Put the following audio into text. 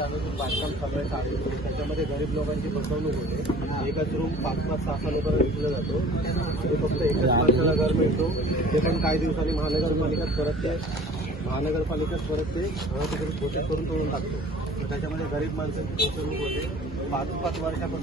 आलो तो बांधकाम चालू आहे. त्याच्यामध्ये गरीब लोकांची फसवणूक होते. एकच रूम पाच पाच सहा सहा लोकांना विकलं जातो. आणि फक्त एकच माणसाला घर मिळतो. ते पण काही दिवसांनी महानगरपालिकाच परत ते महानगरपालिकाच परत ते तिकडे घोषित करून तोडून टाकतो. तर त्याच्यामध्ये गरीब माणसांची फसवणूक होते. पाच पाच वर्षापासून